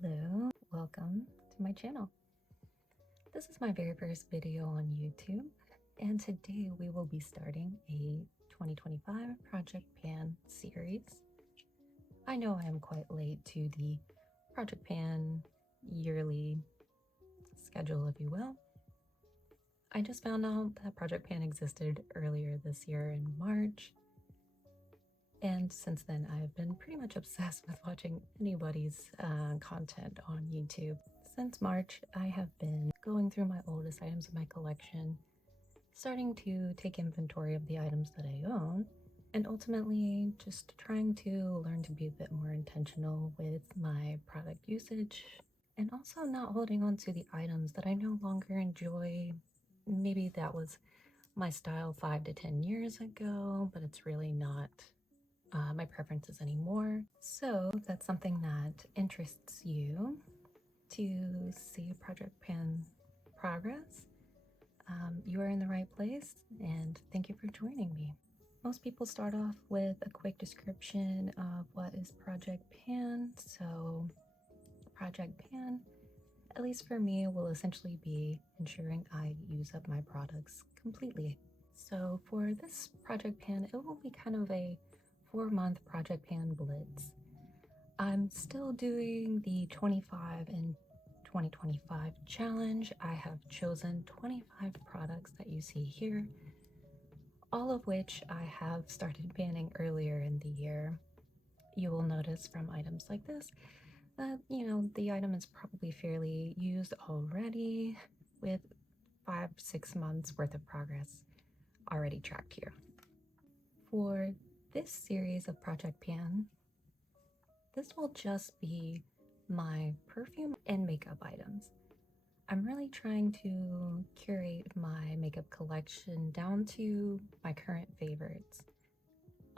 Hello, welcome to my channel. This is my very first video on YouTube, and today we will be starting a 2025 Project Pan series. I know I am quite late to the Project Pan yearly schedule, if you will. I just found out that Project Pan existed earlier this year in March, and since then I've been pretty much obsessed with watching anybody's content on YouTube. Since March, I have been going through my oldest items in my collection, starting to take inventory of the items that I own, and ultimately just trying to learn to be a bit more intentional with my product usage, and also not holding on to the items that I no longer enjoy. Maybe that was my style 5 to 10 years ago, but it's really not my preferences anymore. So if that's something that interests you to see Project Pan progress, you are in the right place, and thank you for joining me. Most people start off with a quick description of what is Project Pan. So Project Pan, at least for me, will essentially be ensuring I use up my products completely. So for this Project Pan, it will be kind of a 4-month Project Pan blitz. I'm still doing the 25 and 2025 challenge. I have chosen 25 products that you see here, all of which I have started banning earlier in the year. You will notice from items like this that, the item is probably fairly used already, with 5-6 months worth of progress already tracked here. For this series of Project Pan, this will just be my perfume and makeup items. I'm really trying to curate my makeup collection down to my current favorites.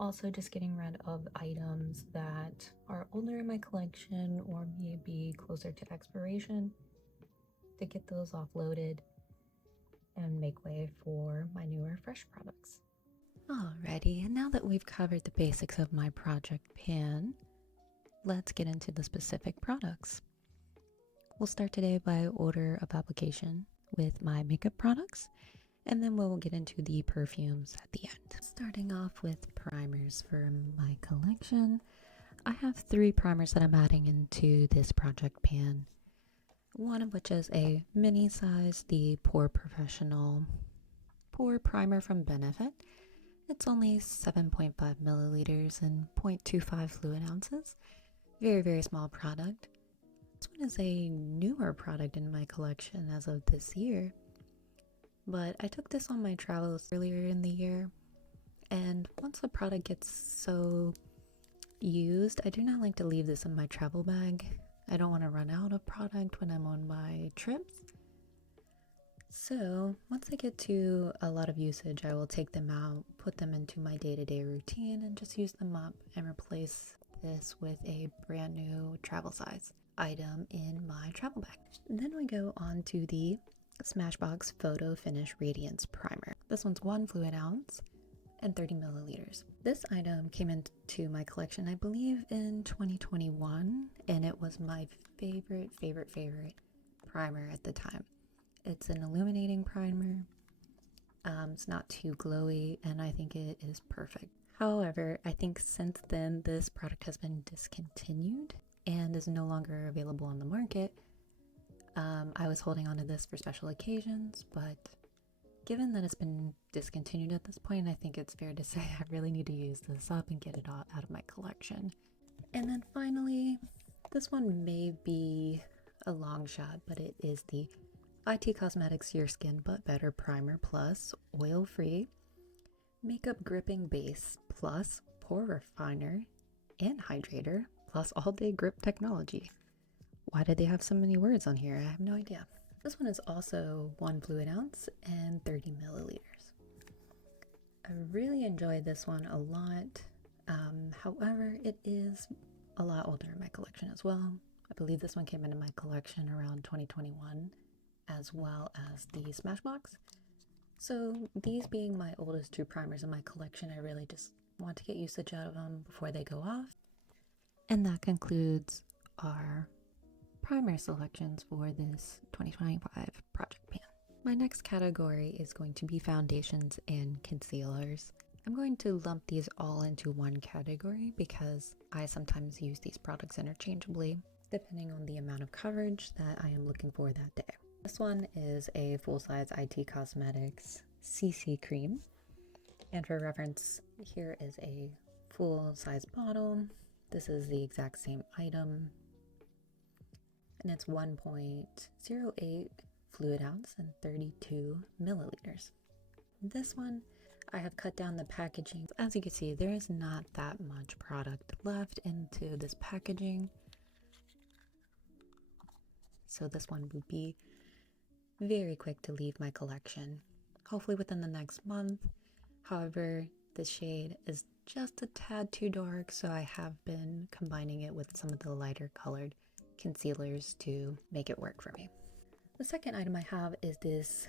Also just getting rid of items that are older in my collection or maybe closer to expiration to get those offloaded and make way for my newer fresh products. Alrighty, and now that we've covered the basics of my Project Pan, let's get into the specific products. We'll start today by order of application with my makeup products, and then we'll get into the perfumes at the end. Starting off with primers for my collection, I have 3 primers that I'm adding into this Project Pan. One of which is a mini size, the Pore Professional Pore Primer from Benefit. It's only 7.5 milliliters and 0.25 fluid ounces. Very, very small product. This one is a newer product in my collection as of this year, but I took this on my travels earlier in the year, and once a product gets so used, I do not like to leave this in my travel bag. I don't want to run out of product when I'm on my trips. So once I get to a lot of usage, I will take them out, put them into my day-to-day routine, and just use them up and replace this with a brand new travel size item in my travel bag. And then we go on to the Smashbox Photo Finish Radiance Primer. This one's 1 fluid ounce and 30 milliliters. This item came into my collection, I believe, in 2021, and it was my favorite primer at the time. It's an illuminating primer. It's not too glowy, and I think it is perfect. However, I think since then this product has been discontinued and is no longer available on the market. I was holding on to this for special occasions, but given that it's been discontinued at this point, I think it's fair to say I really need to use this up and get it all out of my collection. And then finally, this one may be a long shot, but it is the IT Cosmetics Your Skin But Better Primer Plus Oil Free Makeup Gripping Base Plus Pore Refiner and Hydrator plus All Day Grip Technology. Why did they have so many words on here? I have no idea. This one is also 1 fluid ounce and 30 milliliters. I really enjoyed this one a lot. However, it is a lot older in my collection as well. I believe this one came into my collection around 2021, as well as the Smashbox. So these being my oldest 2 primers in my collection, I really just want to get usage out of them before they go off. And that concludes our primer selections for this 2025 project pan. My next category is going to be foundations and concealers. I'm going to lump these all into one category because I sometimes use these products interchangeably depending on the amount of coverage that I am looking for that day. This one is a full-size IT Cosmetics CC cream. And for reference, here is a full-size bottle. This is the exact same item. And it's 1.08 fluid ounce and 32 milliliters. This one, I have cut down the packaging. As you can see, there is not that much product left into this packaging. So this one would be very quick to leave my collection, hopefully within the next month. However, this shade is just a tad too dark, so I have been combining it with some of the lighter colored concealers to make it work for me. The second item I have is this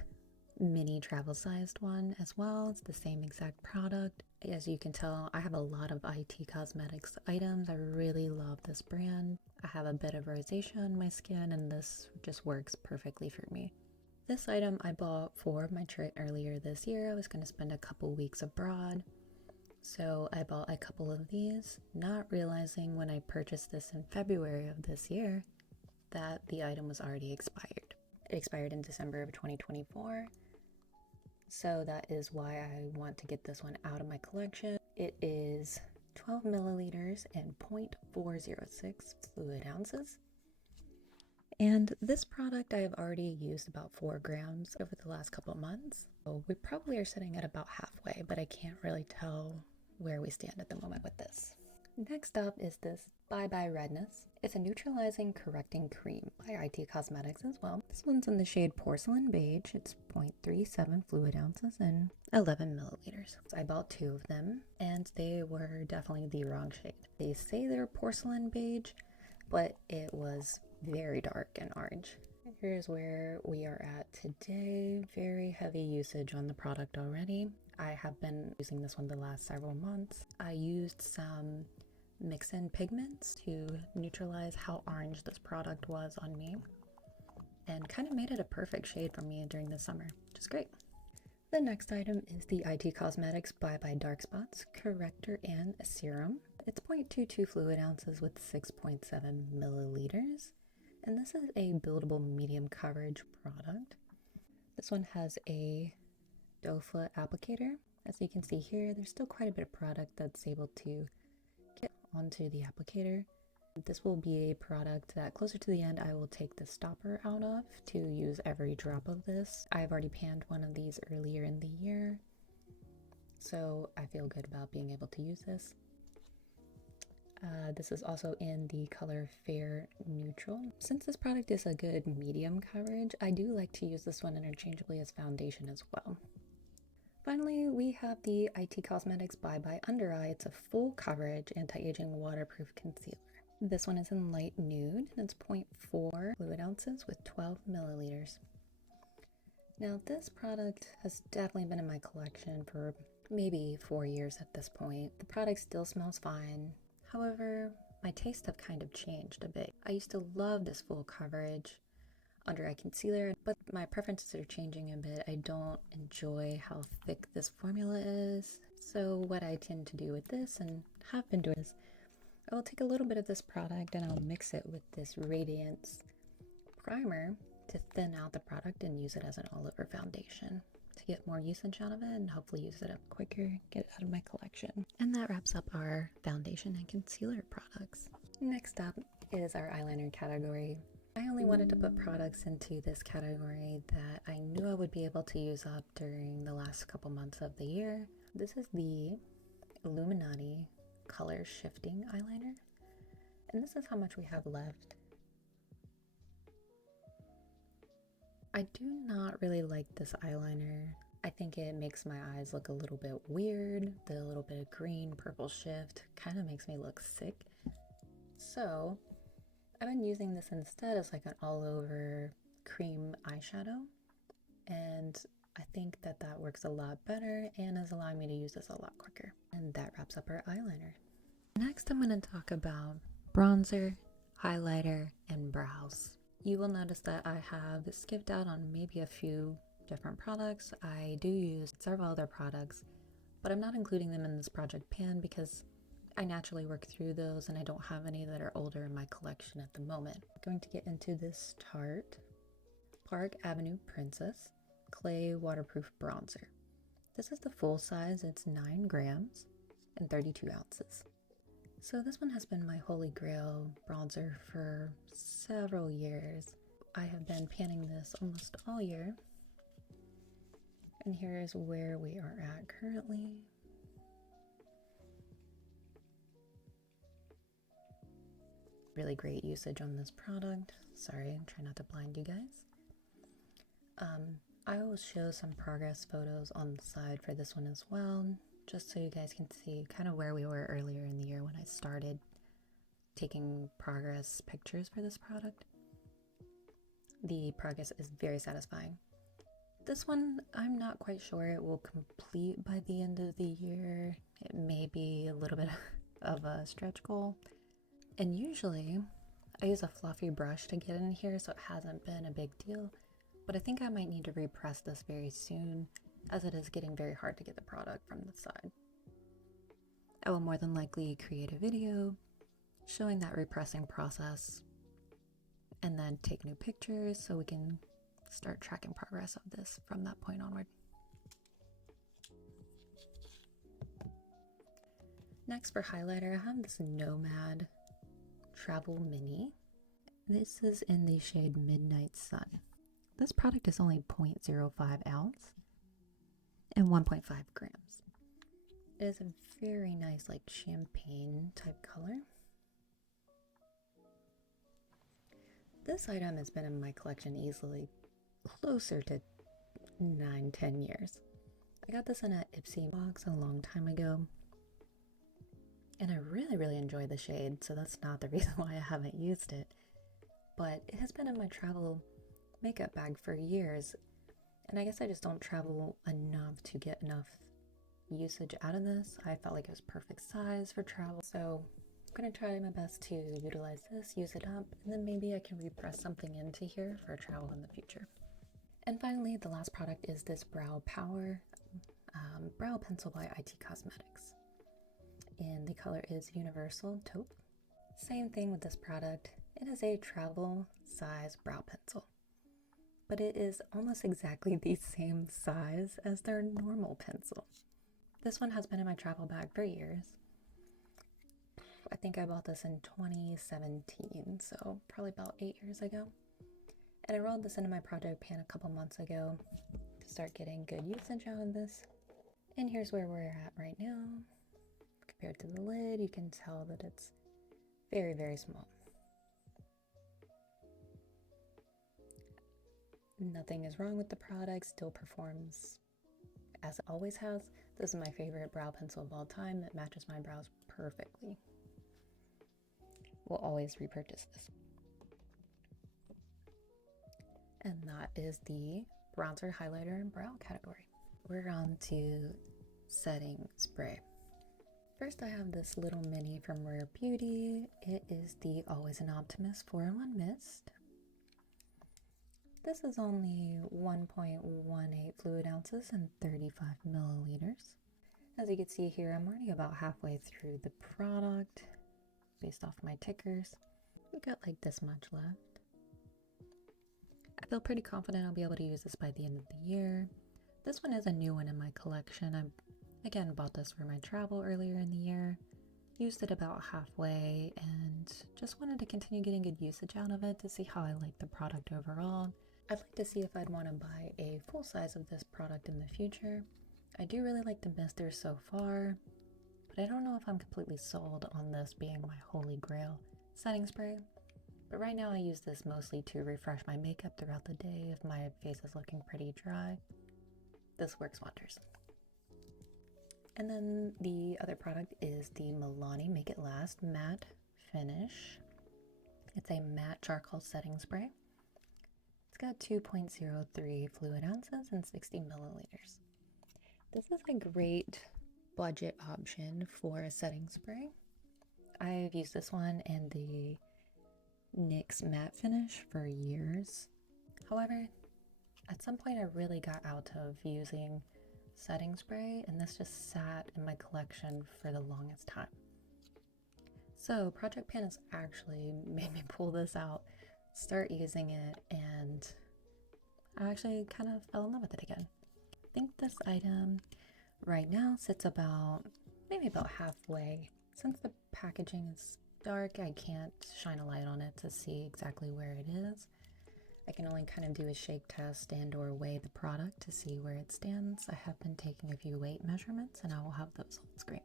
mini travel sized one as well. It's the same exact product. As you can tell, I have a lot of IT Cosmetics items. I really love this brand. I have a bit of rosacea on my skin and this just works perfectly for me. This item I bought for my trip earlier this year. I was going to spend a couple weeks abroad, so I bought a couple of these, not realizing when I purchased this in February of this year that the item was already expired. It expired in December of 2024, so that is why I want to get this one out of my collection. It is 12 milliliters and 0.406 fluid ounces. And this product I have already used about 4 grams over the last couple of months. So we probably are sitting at about halfway, but I can't really tell where we stand at the moment with this. Next up is this Bye Bye Redness. It's a neutralizing correcting cream by IT Cosmetics as well. This one's in the shade Porcelain Beige. It's 0.37 fluid ounces and 11 milliliters. So I bought 2 of them and they were definitely the wrong shade. They say they're Porcelain Beige, but it was very dark and orange. Here's where we are at today. Very heavy usage on the product already. I have been using this one the last several months. I used some mix-in pigments to neutralize how orange this product was on me and kind of made it a perfect shade for me during the summer, which is great. The next item is the IT Cosmetics Bye Bye Dark Spots Corrector and Serum. It's 0.22 fluid ounces with 6.7 milliliters. And this is a buildable medium coverage product. This one has a doe foot applicator. As you can see here, there's still quite a bit of product that's able to get onto the applicator. This will be a product that closer to the end I will take the stopper out of to use every drop of this. I've already panned one of these earlier in the year, so I feel good about being able to use this. This is also in the color Fair Neutral. Since this product is a good medium coverage, I do like to use this one interchangeably as foundation as well. Finally, we have the IT Cosmetics Bye Bye Under Eye. It's a full coverage anti-aging waterproof concealer. This one is in light nude and it's 0.4 fluid ounces with 12 milliliters. Now this product has definitely been in my collection for maybe 4 years at this point. The product still smells fine. However, my tastes have kind of changed a bit. I used to love this full coverage under eye concealer, but my preferences are changing a bit. I don't enjoy how thick this formula is. So what I tend to do with this, and have been doing, is I will take a little bit of this product and I'll mix it with this Radiance primer to thin out the product and use it as an all-over foundation to get more usage out of it and hopefully use it up quicker, get it out of my collection. And that wraps up our foundation and concealer products. Next up is our eyeliner category. I only wanted to put products into this category that I knew I would be able to use up during the last couple months of the year. This is the Illuminati Color Shifting Eyeliner, and this is how much we have left. I do not really like this eyeliner. I think it makes my eyes look a little bit weird. The little bit of green purple shift kind of makes me look sick. So I've been using this instead as like an all-over cream eyeshadow, and I think that that works a lot better and is allowing me to use this a lot quicker. And that wraps up our eyeliner. Next I'm going to talk about bronzer, highlighter, and brow house. You will notice that I have skipped out on maybe a few different products. I do use several other products, but I'm not including them in this project pan because I naturally work through those and I don't have any that are older in my collection at the moment. I'm going to get into this Tarte Park Avenue Princess Clay Waterproof Bronzer. This is the full size, it's 9 grams and 32 ounces. So this one has been my holy grail bronzer for several years. I have been panning this almost all year. And here is where we are at currently. Really great usage on this product. Sorry, I'm trying not to blind you guys. I will show some progress photos on the side for this one as well, just so you guys can see kind of where we were earlier in the year when I started taking progress pictures for this product. The progress is very satisfying. This one, I'm not quite sure it will complete by the end of the year. It may be a little bit of a stretch goal. And usually, I use a fluffy brush to get in here, so it hasn't been a big deal. But I think I might need to repress this very soon, as it is getting very hard to get the product from the side. I will more than likely create a video showing that repressing process and then take new pictures so we can start tracking progress of this from that point onward. Next for highlighter, I have this Nomad Travel Mini. This is in the shade Midnight Sun. This product is only 0.05 ounce and 1.5 grams. It is a very nice like champagne type color. This item has been in my collection easily closer to 9-10 years. I got this in an Ipsy box a long time ago, and I really enjoy the shade, so that's not the reason why I haven't used it. But it has been in my travel makeup bag for years, and I guess I just don't travel enough to get enough usage out of this. I felt like it was perfect size for travel, so I'm gonna try my best to utilize this, use it up, and then maybe I can repress something into here for travel in the future. And finally, the last product is this Brow Power Brow Pencil by IT Cosmetics. And the color is Universal Taupe. Same thing with this product. It is a travel size brow pencil, but it is almost exactly the same size as their normal pencil. This one has been in my travel bag for years. I think I bought this in 2017, so probably about 8 years ago. And I rolled this into my project pan a couple months ago to start getting good usage out of this. And here's where we're at right now. Compared to the lid, you can tell that it's very small. Nothing is wrong with the product, still performs as it always has. This is my favorite brow pencil of all time. It matches my brows perfectly. We'll always repurchase this. And that is the bronzer, highlighter, and brow category. We're on to setting spray. First, I have this little mini from Rare Beauty. It is the Always an Optimist 4-in-1 Mist. This is only 1.18 fluid ounces and 35 milliliters. As you can see here, I'm already about halfway through the product based off my tickers. We've got like this much left. I feel pretty confident I'll be able to use this by the end of the year. This one is a new one in my collection. I again bought this for my travel earlier in the year. Used it about halfway and just wanted to continue getting good usage out of it to see how I like the product overall. I'd like to see if I'd want to buy a full size of this product in the future. I do really like the mister so far, but I don't know if I'm completely sold on this being my holy grail setting spray. But right now I use this mostly to refresh my makeup throughout the day if my face is looking pretty dry. This works wonders. And then the other product is the Milani Make It Last Matte Finish. It's a matte charcoal setting spray. It's got 2.03 fluid ounces and 60 milliliters. This is a great budget option for a setting spray. I've used this one in the NYX matte finish for years. However, at some point I really got out of using setting spray, and this just sat in my collection for the longest time. So Project Pan has actually made me pull this out, start using it, and I actually kind of fell in love with it again. I think this item right now sits maybe about halfway. Since the packaging is dark, I can't shine a light on it to see exactly where it is. I can only kind of do a shake test and or weigh the product to see where it stands. I have been taking a few weight measurements and I will have those on screen.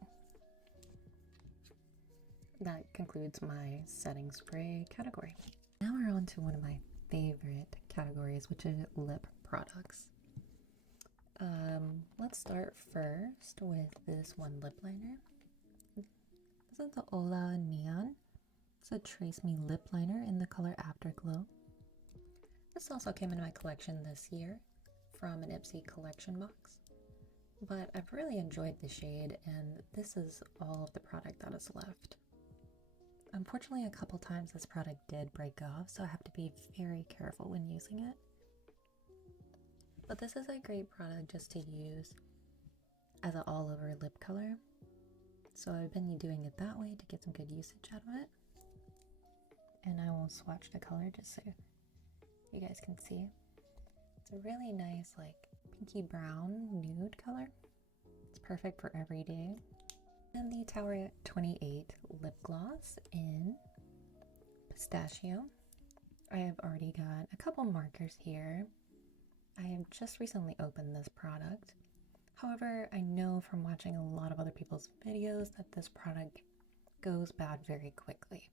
That concludes my setting spray category. Now we're on to one of my favorite categories, which is lip products. Let's start first with this one lip liner. This is the Ola Neon. It's a Trace Me lip liner in the color Afterglow. This also came into my collection this year from an Empties collection box, but I've really enjoyed the shade, and this is all of the product that is left. Unfortunately, a couple times this product did break off, so I have to be very careful when using it. But this is a great product just to use as an all-over lip color. So I've been doing it that way to get some good usage out of it. And I will swatch the color just so you guys can see. It's a really nice, like, pinky brown nude color. It's perfect for every day. And the Tower 28 lip gloss in Pistachio. I have already got a couple markers here. I have just recently opened this product. However, I know from watching a lot of other people's videos that this product goes bad very quickly.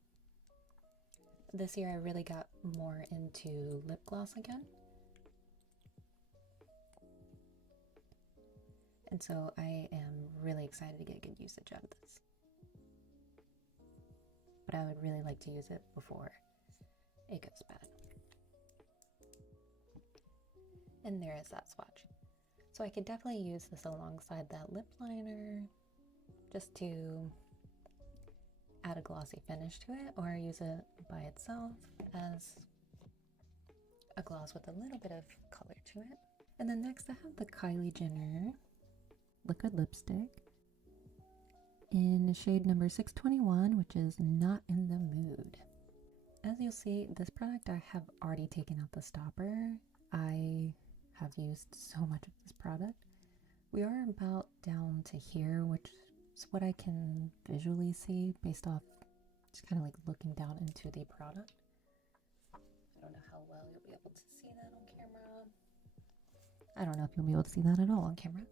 This year I really got more into lip gloss again. And so I am really excited to get good usage out of this. But I would really like to use it before it goes bad. And there is that swatch. So I could definitely use this alongside that lip liner just to add a glossy finish to it, or use it by itself as a gloss with a little bit of color to it. And then next I have the Kylie Jenner liquid lipstick in shade number 621, which is Not in the Mood. As you'll see, this product I have already taken out the stopper. I have used so much of this product. We are about down to here, which is what I can visually see based off just kind of like looking down into the product. I don't know how well you'll be able to see that on camera. I don't know if you'll be able to see that at all on camera.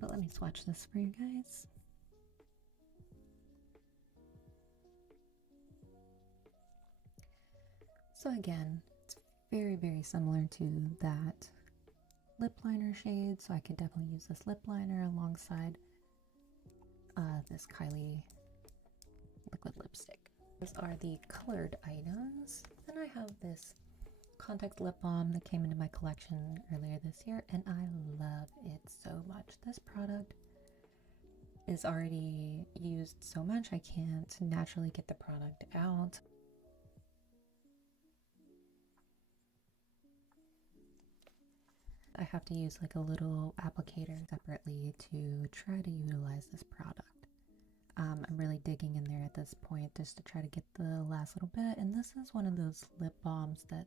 But let me swatch this for you guys. So again, it's very, very similar to that lip liner shade, so I could definitely use this lip liner alongside this Kylie liquid lipstick. Those are the colored items. Then I have this contact lip balm that came into my collection earlier this year, and I love it so much. This product is already used so much I can't naturally get the product out. I have to use like a little applicator separately to try to utilize this product. I'm really digging in there at this point just to try to get the last little bit, and this is one of those lip balms that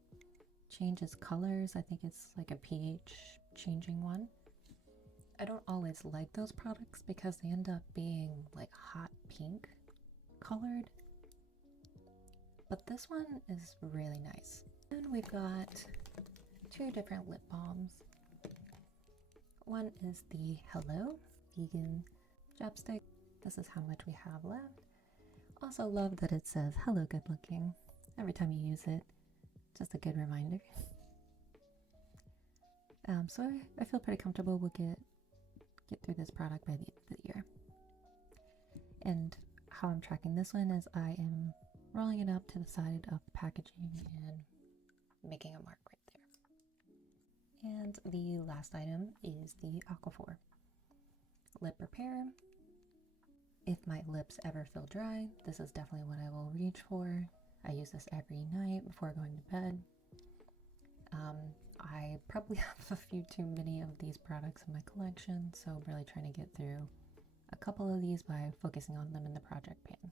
changes colors. I think it's like a pH changing one. I don't always like those products because they end up being like hot pink colored, but this one is really nice. And we've got two different lip balms. One is the Hello Vegan Chapstick. This is how much we have left. Also love that it says hello good looking every time you use it. Just a good reminder. So I feel pretty comfortable we'll get through this product by the end of the year. And how I'm tracking this one is I am rolling it up to the side of the packaging and making a mark right there. And the last item is the Aquaphor Lip Repair. If my lips ever feel dry, this is definitely what I will reach for. I use this every night before going to bed. I probably have a few too many of these products in my collection, so I'm really trying to get through a couple of these by focusing on them in the project pan.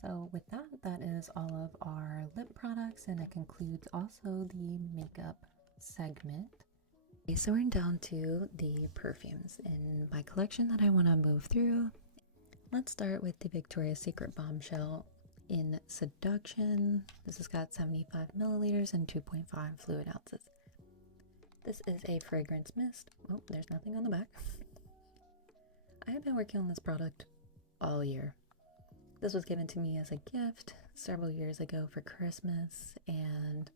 So with that, that is all of our lip products, and it concludes also the makeup segment. Okay, so we're down to the perfumes in my collection that I want to move through. Let's start with the Victoria's Secret Bombshell in Seduction. This has got 75 milliliters and 2.5 fluid ounces. This is a fragrance mist. Oh, there's nothing on the back. I have been working on this product all year. This was given to me as a gift several years ago for Christmas, and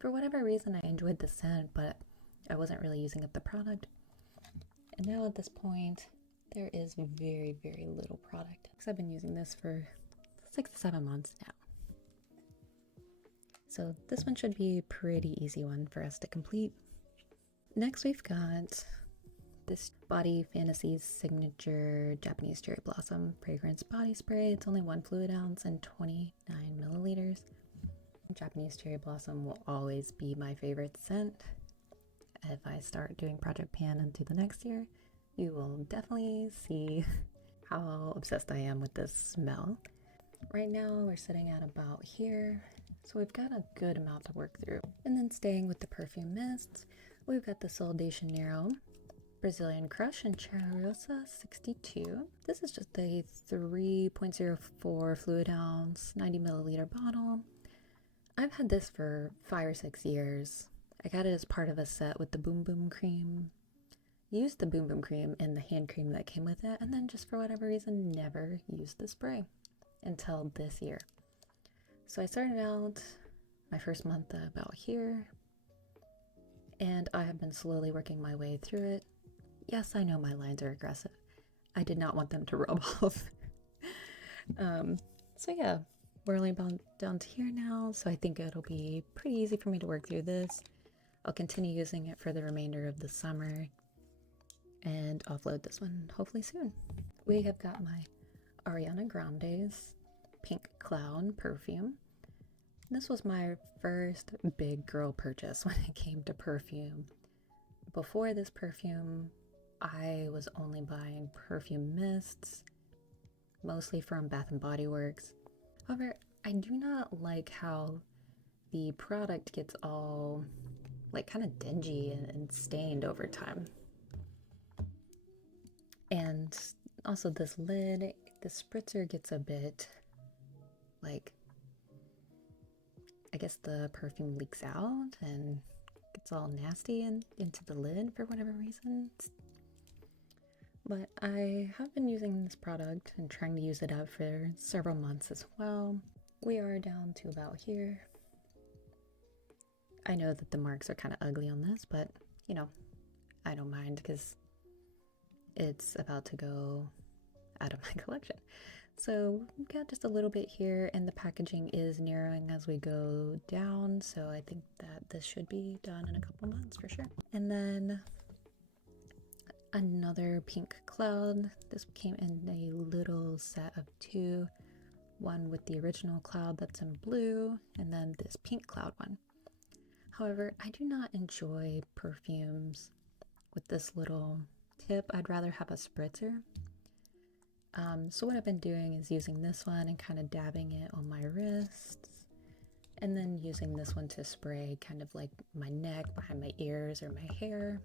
for whatever reason I enjoyed the scent, but I wasn't really using up the product. And now at this point, there is very, very little product, because I've been using this for 6 to 7 months now. So this one should be a pretty easy one for us to complete. Next we've got this Body Fantasies Signature Japanese Cherry Blossom Fragrance Body Spray. It's only 1 fluid ounce and 29 milliliters. Japanese Cherry Blossom will always be my favorite scent. If I start doing Project Pan into the next year, you will definitely see how obsessed I am with this smell. Right now we're sitting at about here, so we've got a good amount to work through. And then staying with the perfume mists, we've got the Sol de Janeiro Brazilian Crush and Cheirosa 62. This is just a 3.04 fluid ounce, 90 milliliter bottle. I've had this for 5 or 6 years. I got it as part of a set with the Boom Boom cream. Used the Boom Boom cream and the hand cream that came with it, and then just for whatever reason never used the spray until this year. So I started out my first month about here, and I have been slowly working my way through it. Yes, I know my lines are aggressive. I did not want them to rub off. So yeah, we're only about down to here now, so I think it'll be pretty easy for me to work through this. I'll continue using it for the remainder of the summer and offload this one hopefully soon. We have got my Ariana Grande's Pink Cloud perfume. This was my first big girl purchase when it came to perfume. Before this perfume, I was only buying perfume mists, mostly from Bath & Body Works. However, I do not like how the product gets all like kind of dingy and stained over time. And also this lid, the spritzer gets a bit like, I guess the perfume leaks out and gets all nasty and into the lid for whatever reason. But I have been using this product and trying to use it up for several months as well. We are down to about here. I know that the marks are kind of ugly on this, but you know, I don't mind because it's about to go out of my collection. So we've got just a little bit here, and the packaging is narrowing as we go down, so I think that this should be done in a couple months for sure. And then another Pink Cloud. This came in a little set of 2, one with the original cloud that's in blue, and then this Pink Cloud one. However, I do not enjoy perfumes with this little tip. I'd rather have a spritzer. So what I've been doing is using this one and kind of dabbing it on my wrists, and then using this one to spray kind of like my neck, behind my ears, or my hair.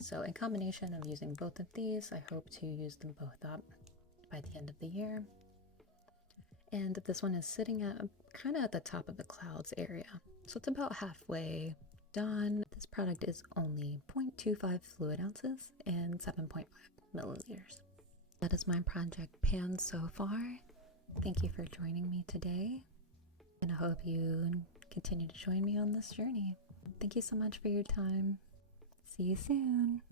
So in combination of using both of these, I hope to use them both up by the end of the year. And this one is sitting at kind of at the top of the clouds area. So it's about halfway done. This product is only 0.25 fluid ounces and 7.5 milliliters. That is my project pan so far. Thank you for joining me today, and I hope you continue to join me on this journey. Thank you so much for your time. See you soon.